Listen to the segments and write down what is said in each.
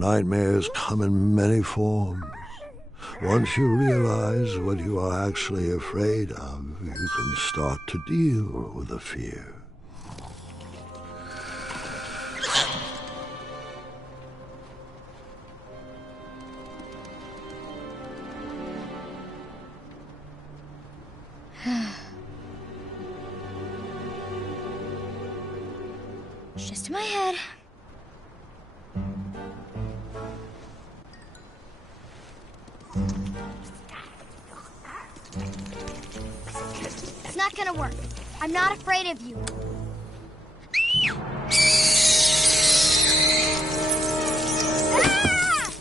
Nightmares come in many forms. Once you realize what you are actually afraid of, you can start to deal with the fear. It's just in my head. It's not gonna work. I'm not afraid of you. Ah!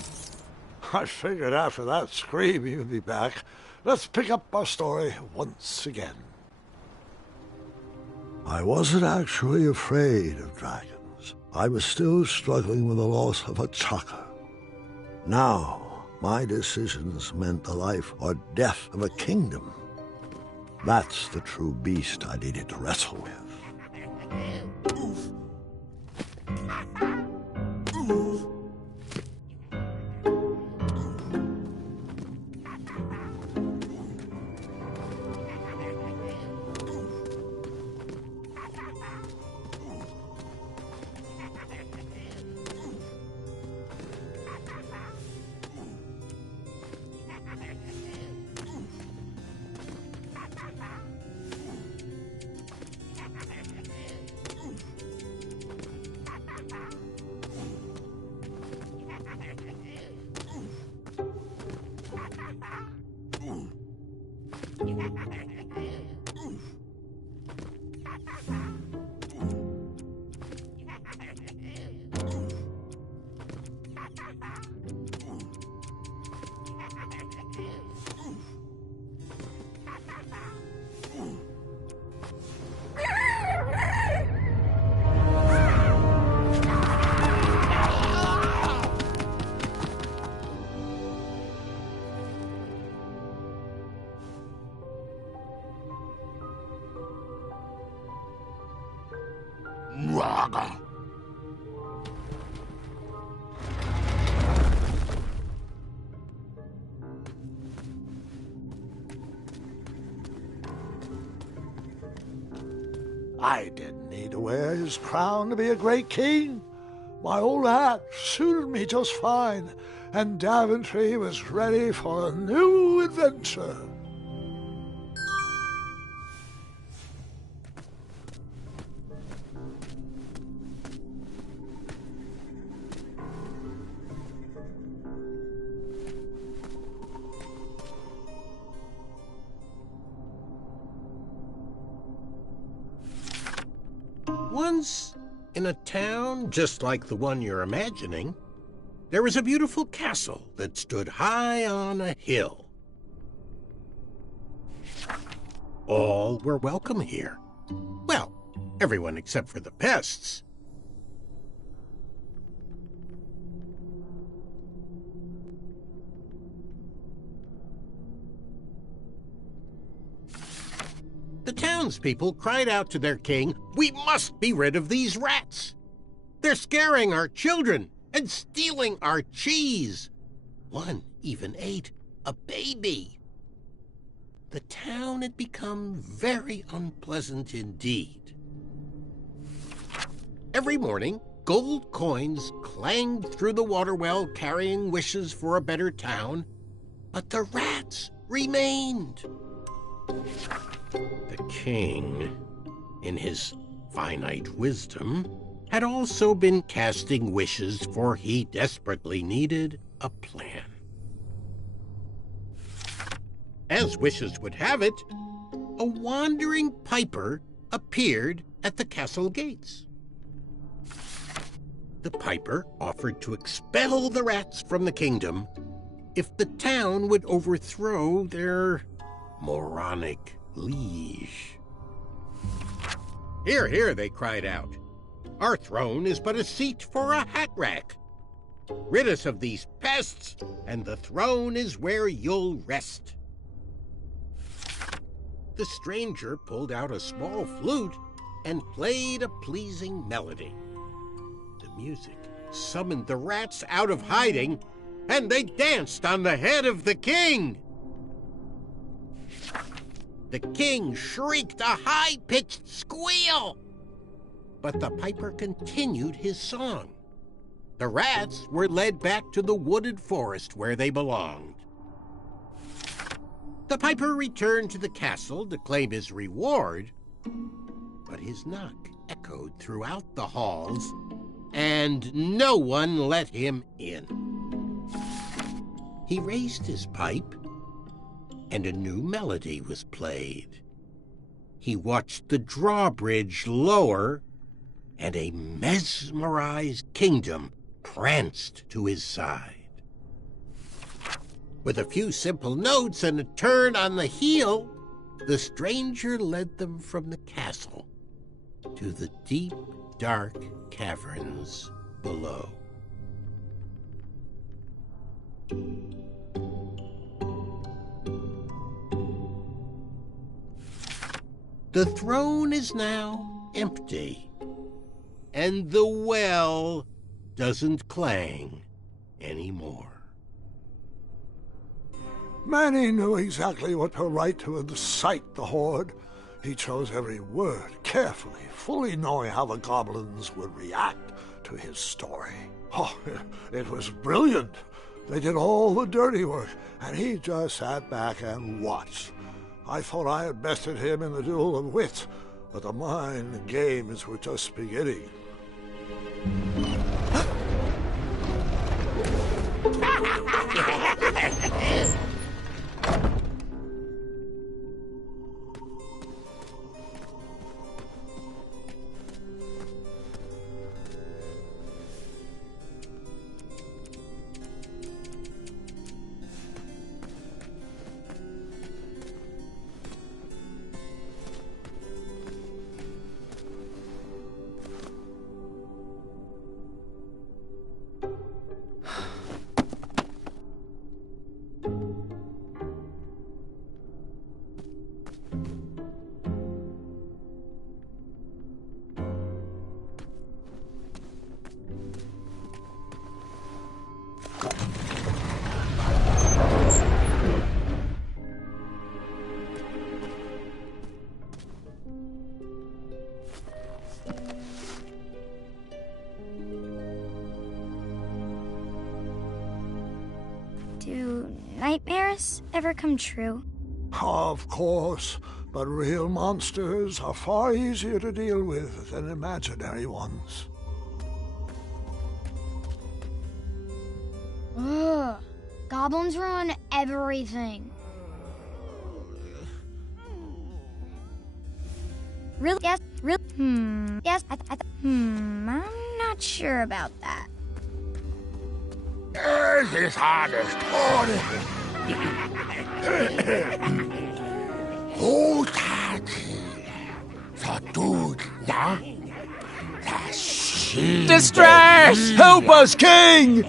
I figured after that scream you'd be back. Let's pick up our story once again. I wasn't actually afraid of dragons. I was still struggling with the loss of a chakra. Now, my decisions meant the life or death of a kingdom. That's the true beast I needed to wrestle with. I didn't need to wear his crown to be a great king. My old hat suited me just fine, and Daventry was ready for a new adventure. Once, in a town just like the one you're imagining, there was a beautiful castle that stood high on a hill. All were welcome here. Well, everyone except for the pests. The townspeople cried out to their king, "We must be rid of these rats! They're scaring our children and stealing our cheese. One even ate a baby." The town had become very unpleasant indeed. Every morning, gold coins clanged through the water well carrying wishes for a better town, but the rats remained. The king, in his finite wisdom, had also been casting wishes, for he desperately needed a plan. As wishes would have it, a wandering piper appeared at the castle gates. The piper offered to expel the rats from the kingdom if the town would overthrow their moronic liege. "Hear, hear," they cried out. "Our throne is but a seat for a hat rack. Rid us of these pests, and the throne is where you'll rest." The stranger pulled out a small flute and played a pleasing melody. The music summoned the rats out of hiding, and they danced on the head of the king. The king shrieked a high-pitched squeal, but the piper continued his song. The rats were led back to the wooded forest where they belonged. The piper returned to the castle to claim his reward, but his knock echoed throughout the halls, and no one let him in. He raised his pipe, and a new melody was played. He watched the drawbridge lower, and a mesmerized kingdom pranced to his side. With a few simple notes and a turn on the heel, the stranger led them from the castle to the deep, dark caverns below. The throne is now empty, and the well doesn't clang anymore. Manny knew exactly what to write to incite the horde. He chose every word carefully, fully knowing how the goblins would react to his story. Oh, it was brilliant. They did all the dirty work, and he just sat back and watched. I thought I had bested him in the duel of wits, but the mind games were just beginning. Do nightmares ever come true? Of course, but real monsters are far easier to deal with than imaginary ones. Ugh. Goblins ruin everything. Really? Yes. Really? Yes. I'm not sure about that. This hardest order. Distress! Help us, King!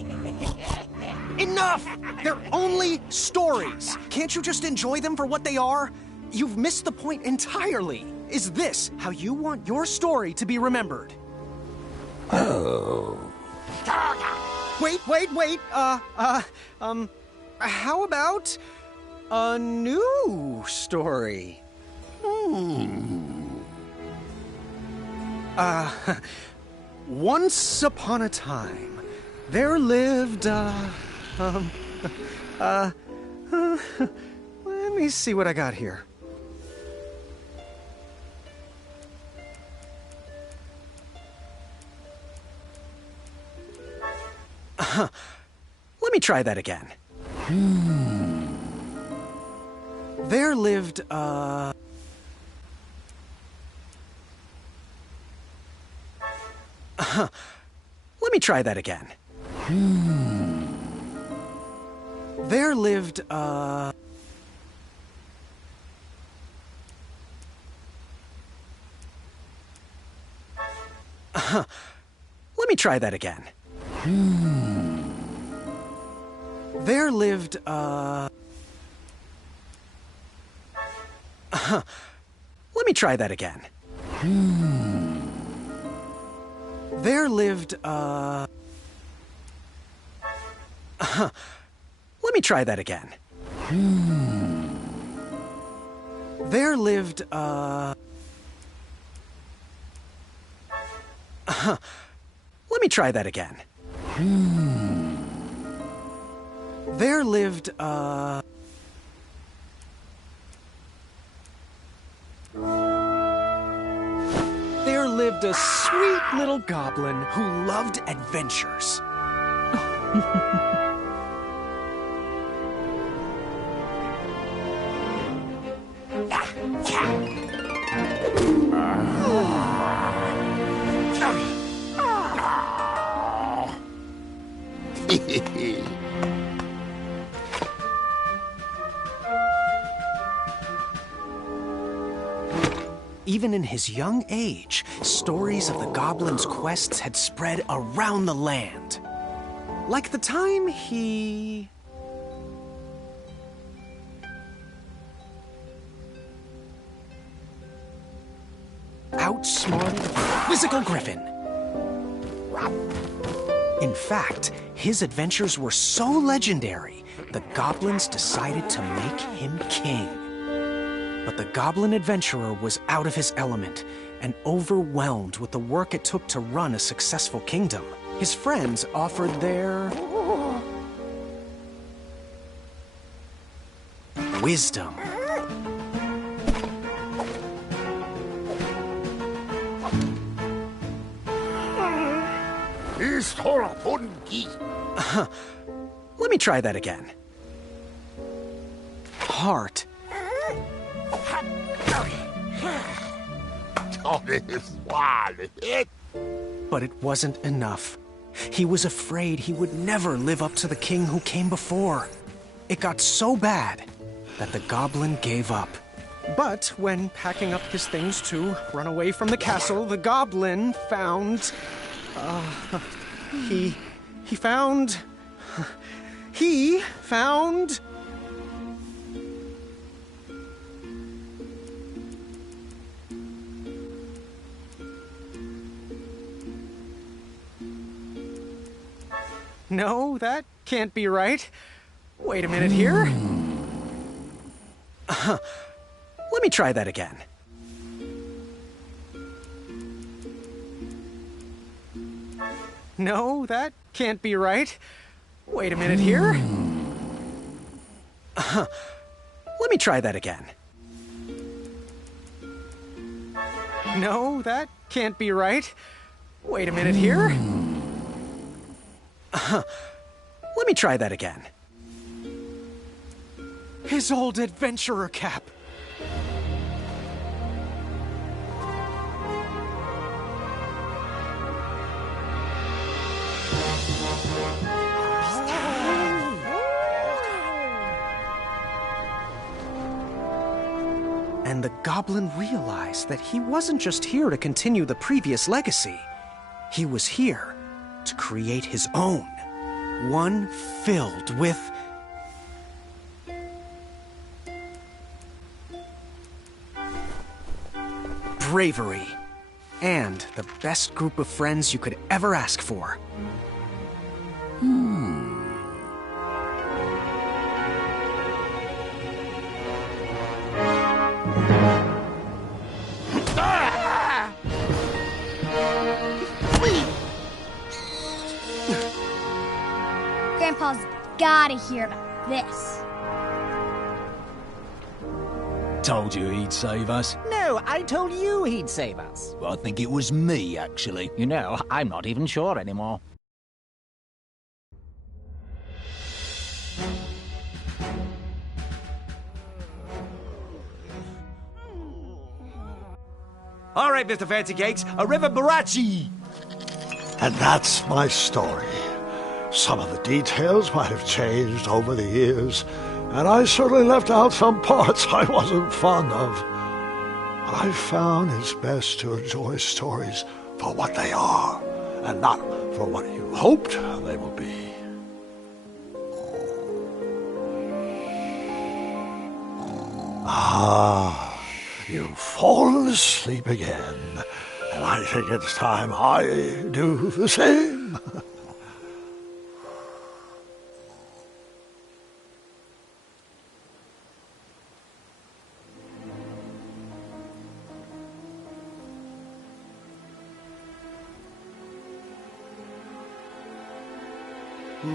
Enough! They're only stories. Can't you just enjoy them for what they are? You've missed the point entirely. Is this how you want your story to be remembered? Oh. Wait. How about a new story? Once upon a time, there lived, let me see what I got here. Let me try that again. There lived, let me try that again. There lived, let me try that again. There lived, let me try that again. There lived, Let me try that again. There lived a... Let me try that again. There lived a... There lived a sweet little goblin who loved adventures. Even in his young age, stories of the goblin's quests had spread around the land. Like the time he... outsmarted a quizzical griffin. In fact, his adventures were so legendary, the goblins decided to make him king. But the goblin adventurer was out of his element and overwhelmed with the work it took to run a successful kingdom. His friends offered their... wisdom. Let me try that again. Heart. But it wasn't enough. He was afraid he would never live up to the king who came before. It got so bad that the goblin gave up. But when packing up his things to run away from the castle, the goblin found... He found... No, that can't be right. Wait a minute here. Let me try that again. No, that can't be right. Wait a minute here. Let me try that again. No, that can't be right. Wait a minute here. Let me try that again. His old adventurer cap. And the goblin realized that he wasn't just here to continue the previous legacy. He was here to create his own, one filled with bravery and the best group of friends you could ever ask for. Grandpa's gotta hear about this. Told you he'd save us. No, I told you he'd save us. I think it was me, actually. You know, I'm not even sure anymore. All right, Mr. Fancy Cakes, a river barachi. And that's my story. Some of the details might have changed over the years, and I certainly left out some parts I wasn't fond of. But I found it's best to enjoy stories for what they are, and not for what you hoped they would be. Ah, you've fallen asleep again, and I think it's time I do the same. You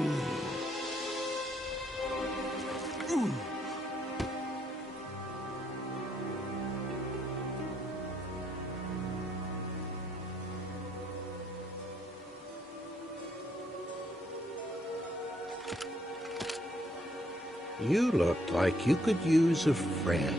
look like you could use a friend.